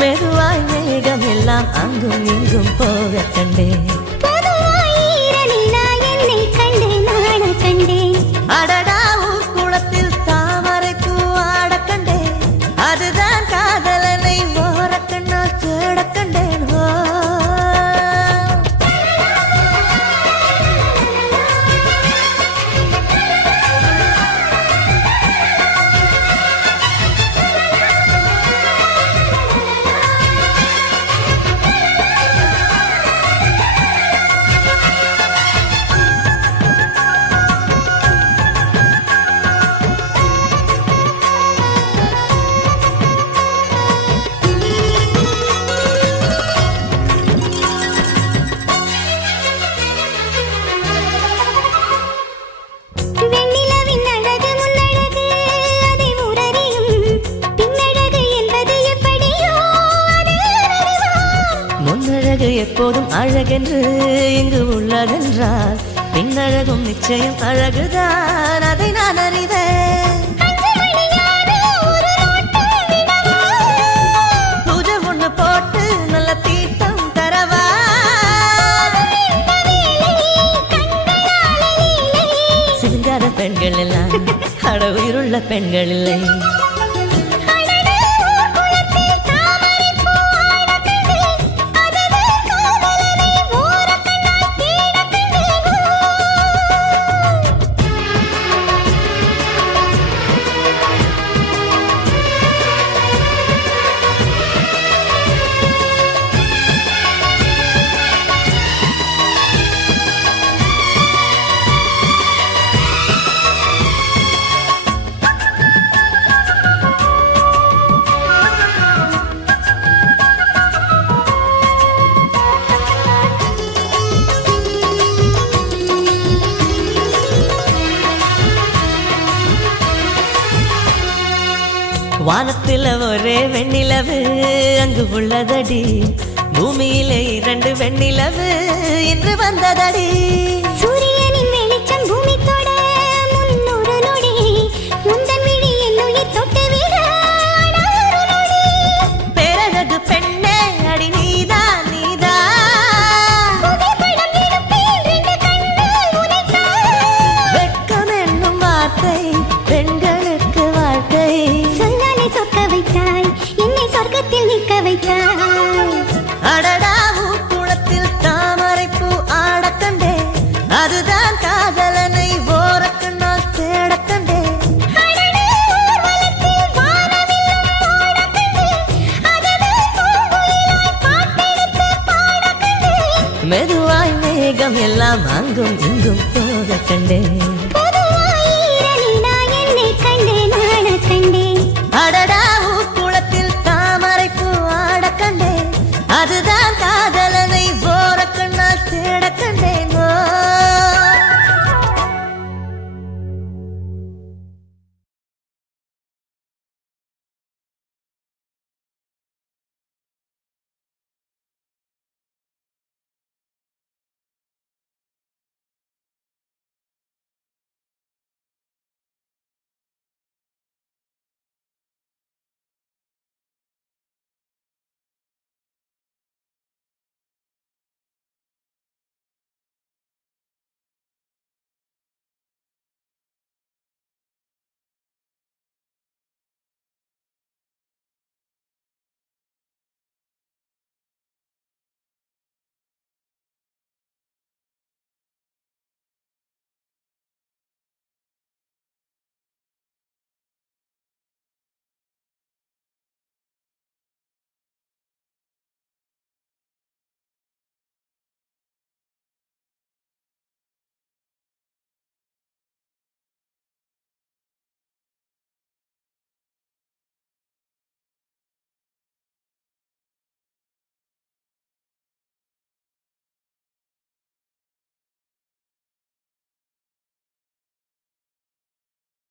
மெதுவாய் மேகம் எல்லாம் அங்கும் இங்கும் போக கண்டேன். என்னை கண்டு நாட கண்டேன். அடடா ஊர் குளத்தில் தாமரை பூ ஆட கண்டேன். அதுதான் காதலனை ஓர கண்ணால் தேட கண்டேன். எப்போதும் அழகென்று இங்கு உள்ளதென்றால் பின்னழகும் நிச்சயம் அழகுதான், அதை நான் அறிவேன். பூஜை ஒண்ணு போட்டு நல்ல தீட்டம் தரவா? சிங்கார பெண்கள் எல்லாம் அட உயிருள்ள பெண்கள் இல்லை. வானத்தில் ஒரே வெண்ணிலவு அங்கு உள்ளதடி, பூமியிலே 2 வெண்ணிலவு இன்று வந்ததடி. சூரியனின் வெளிச்சம் பூமி தொட முன்னொரு நொடி, உந்தன் விழி என் உயிர் தொட்டு விட பேரழகு பெண்ணே அடி நீதா நீதா. வெட்கம் என்னும் வார்த்தை பெண்களுக்கு வாழ்க்கை. சொக்க வைத்தாய் என்னை சொர்க்கத்தில் நிற்க வைத்தாய். அடடா ஊர் குளத்தில் தாமரை பூ ஆட கண்டேன். அதுதான் காதலனை ஓர கண்ணால் தேட கண்டேன். மெதுவாய் மேகம் எல்லாம் அங்கும் இங்கும் போக கண்டேன்.